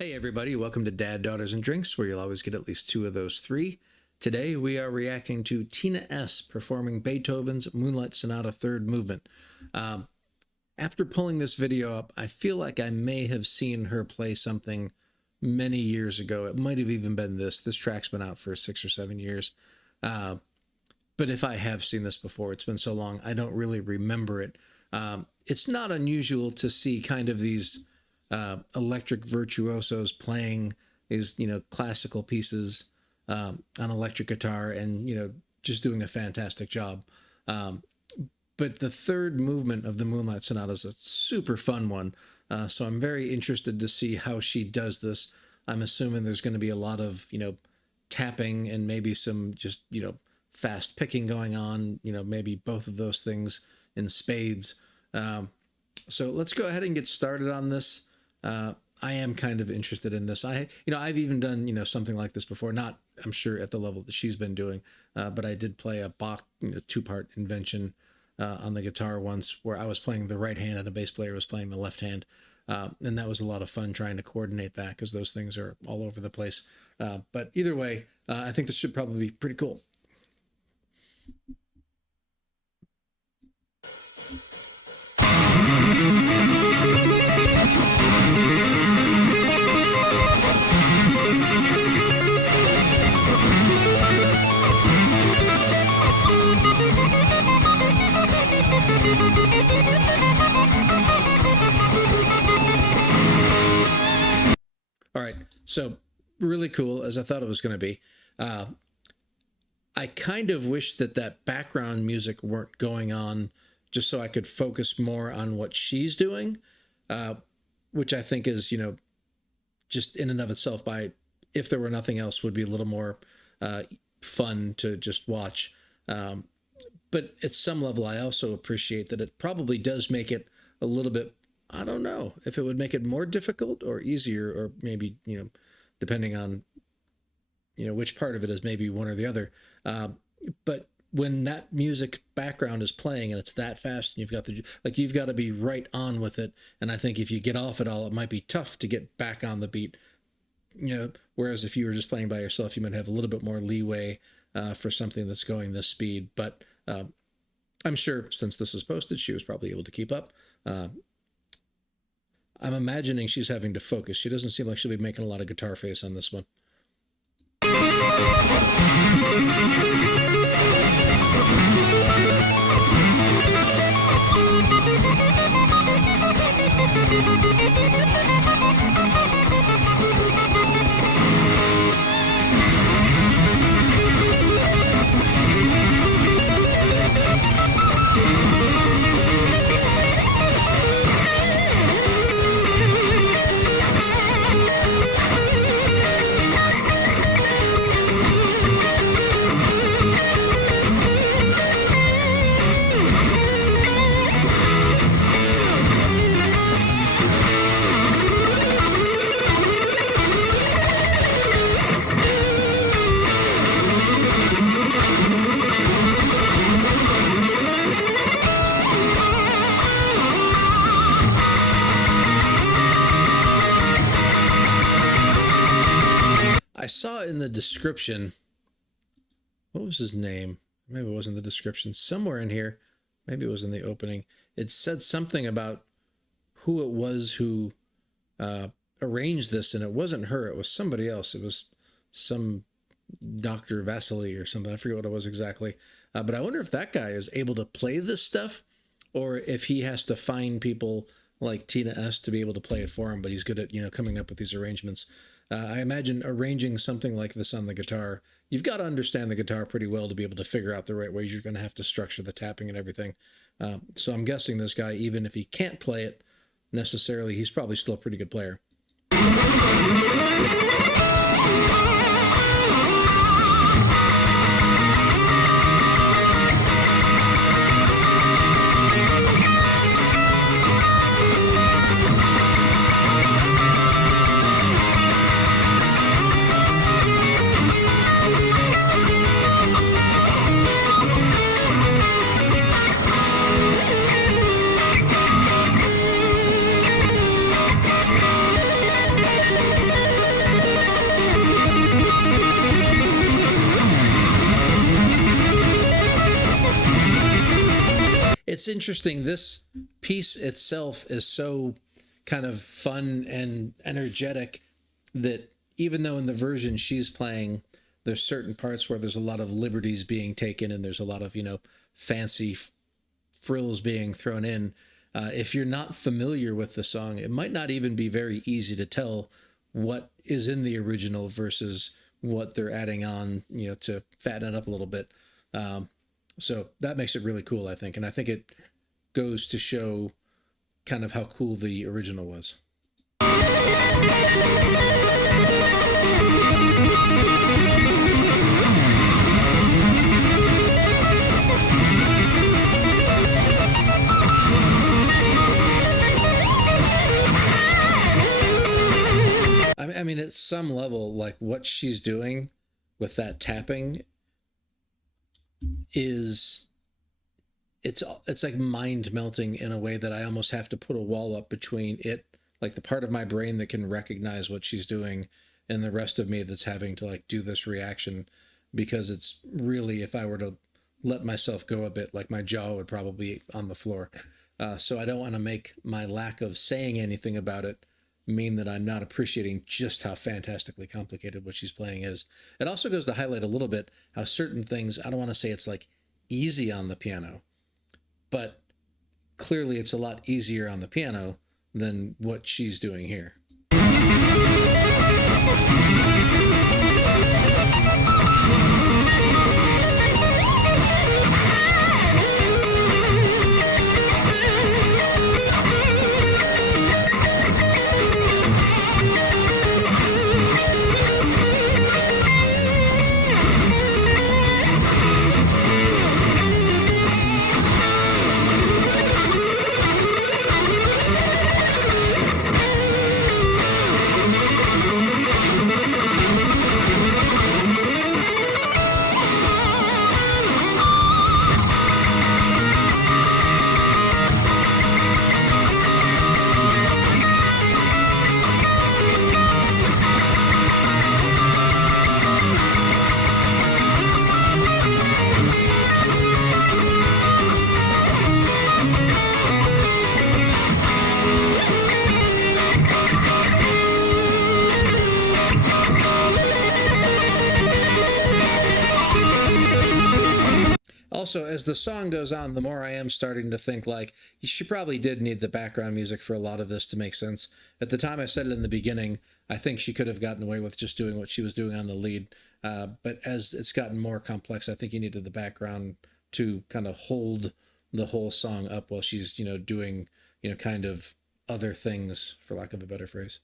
Hey everybody, welcome to Dad, Daughters, and Drinks, where you'll always get at least two of those three. Today we are reacting to Tina S. performing Beethoven's Moonlight Sonata third movement. After pulling this video up, I feel like I may have seen her play something many years ago. It might have even been this. This track's been out for 6 or 7 years. But if I have seen this before, it's been so long, I don't really remember it. It's not unusual to see kind of these electric virtuosos playing these, classical pieces on electric guitar and, just doing a fantastic job. But the third movement of the Moonlight Sonata is a super fun one. So I'm very interested to see how she does this. I'm assuming there's going to be a lot of, tapping and maybe some just, fast picking going on, maybe both of those things in spades. So let's go ahead and get started on this. I am kind of interested in this. I've even done, something like this before, not, I'm sure at the level that she's been doing, but I did play a Bach, two-part invention, on the guitar once where I was playing the right hand and a bass player was playing the left hand. And that was a lot of fun trying to coordinate that because those things are all over the place. But either way, I think this should probably be pretty cool. All right, so really cool, as I thought it was going to be. I kind of wish that background music weren't going on just so I could focus more on what she's doing, which I think is, just in and of itself, if there were nothing else, would be a little more fun to just watch. But at some level, I also appreciate that it probably does make it a little bit, I don't know if it would make it more difficult or easier, or maybe, depending on, which part of it is, maybe one or the other. But when that music background is playing and it's that fast and you've got to be right on with it. And I think if you get off at all, it might be tough to get back on the beat, whereas if you were just playing by yourself, you might have a little bit more leeway for something that's going this speed. But I'm sure since this is posted, she was probably able to keep up. I'm imagining she's having to focus. She doesn't seem like she'll be making a lot of guitar face on this one. I saw in the description, what was his name? Maybe it wasn't the description. Somewhere in here, maybe it was in the opening. It said something about who it was who arranged this, and it wasn't her. It was somebody else. It was some Dr. Vasily or something. I forget what it was exactly. But I wonder if that guy is able to play this stuff, or if he has to find people like Tina S. to be able to play it for him, but he's good at, coming up with these arrangements. I imagine arranging something like this on the guitar, you've got to understand the guitar pretty well to be able to figure out the right ways you're going to have to structure the tapping and everything. So I'm guessing this guy, even if he can't play it necessarily, he's probably still a pretty good player. it's interesting. This piece itself is so kind of fun and energetic that even though in the version she's playing, there's certain parts where there's a lot of liberties being taken and there's a lot of, fancy frills being thrown in. If you're not familiar with the song, it might not even be very easy to tell what is in the original versus what they're adding on, to fatten it up a little bit. So that makes it really cool, I think. And I think it goes to show kind of how cool the original was. I mean, at some level, like what she's doing with that tapping it's like mind melting in a way that I almost have to put a wall up between it, like the part of my brain that can recognize what she's doing, and the rest of me that's having to like do this reaction, because it's really, if I were to let myself go a bit, like my jaw would probably be on the floor. So I don't want to make my lack of saying anything about it mean that I'm not appreciating just how fantastically complicated what she's playing is. It also goes to highlight a little bit how certain things, I don't want to say it's like easy on the piano, but clearly it's a lot easier on the piano than what she's doing here. Also, as the song goes on, the more I am starting to think like she probably did need the background music for a lot of this to make sense. At the time I said it in the beginning, I think she could have gotten away with just doing what she was doing on the lead. But as it's gotten more complex, I think you needed the background to kind of hold the whole song up while she's, doing, kind of other things, for lack of a better phrase.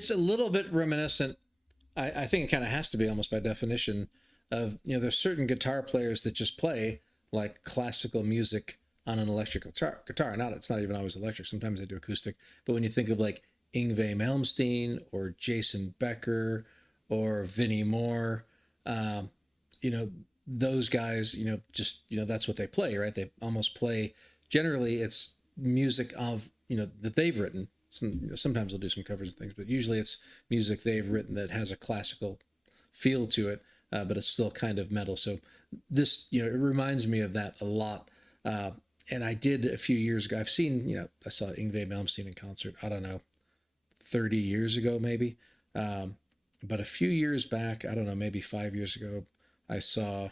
it's a little bit reminiscent. I think it kind of has to be almost by definition of, there's certain guitar players that just play like classical music on an electric guitar. Not, it's not even always electric. Sometimes they do acoustic. But when you think of like Yngwie Malmsteen or Jason Becker or Vinnie Moore, you know, those guys, just, that's what they play, right? They almost play, generally it's music of, that they've written. Sometimes they'll do some covers and things, but usually it's music they've written that has a classical feel to it, but it's still kind of metal. So this, it reminds me of that a lot. And I did a few years ago, I've seen, I saw Yngwie Malmsteen in concert, I don't know, 30 years ago, maybe. But a few years back, I don't know, maybe 5 years ago, I saw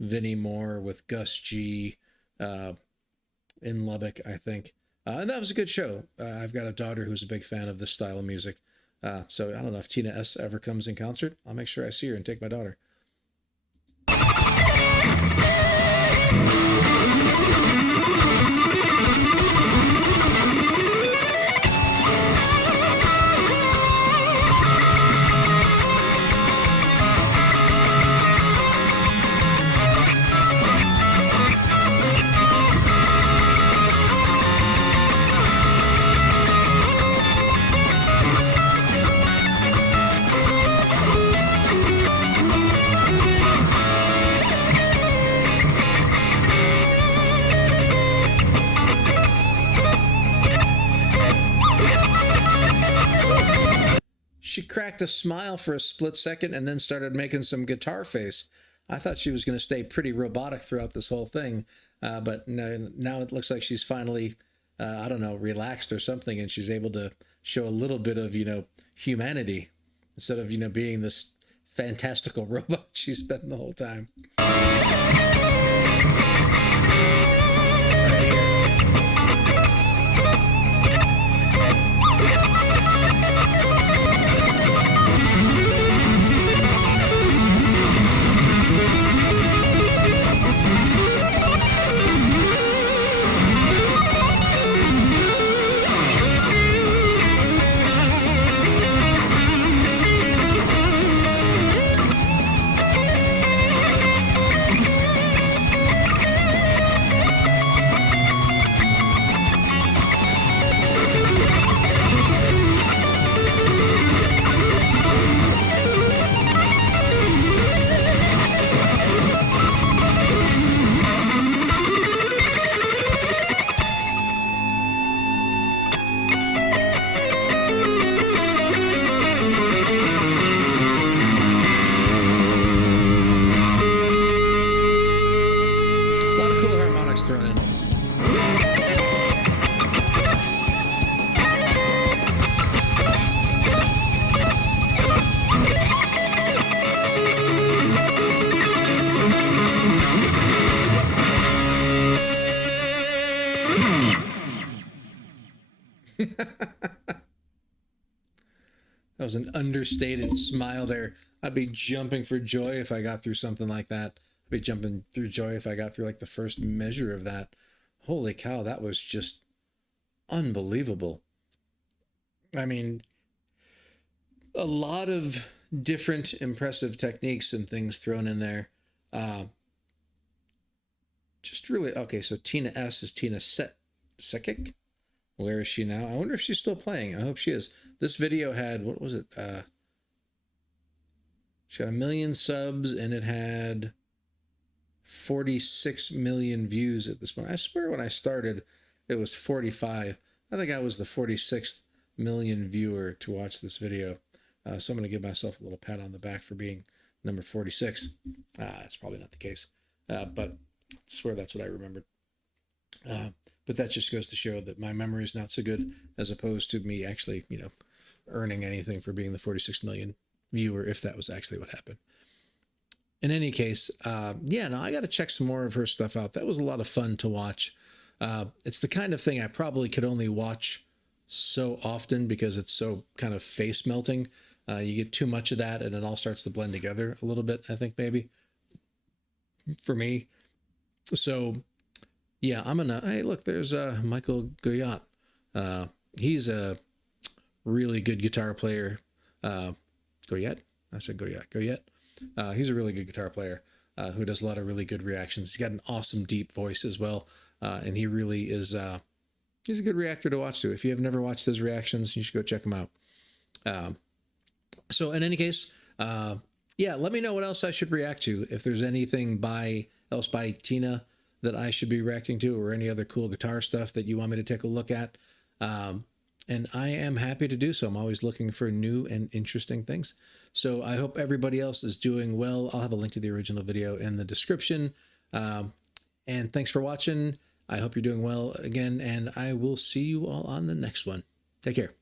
Vinnie Moore with Gus G in Lubbock, I think. And that was a good show. I've got a daughter who's a big fan of this style of music. So I don't know if Tina S. ever comes in concert. I'll make sure I see her and take my daughter. She cracked a smile for a split second and then started making some guitar face. I thought she was going to stay pretty robotic throughout this whole thing, but now it looks like she's finally, I don't know, relaxed or something, and she's able to show a little bit of, humanity instead of, being this fantastical robot she's been the whole time. Thrown in. That was an understated smile there. I'd be jumping for joy if I got through something like that. I'd be jumping through joy if I got through like the first measure of that. Holy cow, that was just unbelievable. I mean, a lot of different impressive techniques and things thrown in there. Just really, okay, so Tina S. is Tina Sekic. Where is she now? I wonder if she's still playing. I hope she is. This video had, what was it? She got 1 million subs and it had 46 million views at this point. I swear when I started, it was 45. I think I was the 46th million viewer to watch this video. So I'm going to give myself a little pat on the back for being number 46. That's probably not the case, but I swear that's what I remembered. But that just goes to show that my memory is not so good, as opposed to me actually, earning anything for being the 46 million viewer, if that was actually what happened. In any case, I got to check some more of her stuff out. That was a lot of fun to watch. It's the kind of thing I probably could only watch so often because it's so kind of face melting. You get too much of that and it all starts to blend together a little bit, I think, maybe, for me. So, yeah, hey, look, there's Michael Goyat. He's a really good guitar player. Goyette? I said Goyette. Goyette. He's a really good guitar player who does a lot of really good reactions. He's got an awesome deep voice as well. And he really is, he's a good reactor to watch too. If you have never watched his reactions, you should go check him out. So in any case, yeah, let me know what else I should react to. If there's anything else by Tina that I should be reacting to, or any other cool guitar stuff that you want me to take a look at. And I am happy to do so. I'm always looking for new and interesting things. So I hope everybody else is doing well. I'll have a link to the original video in the description. And thanks for watching. I hope you're doing well again, and I will see you all on the next one. Take care.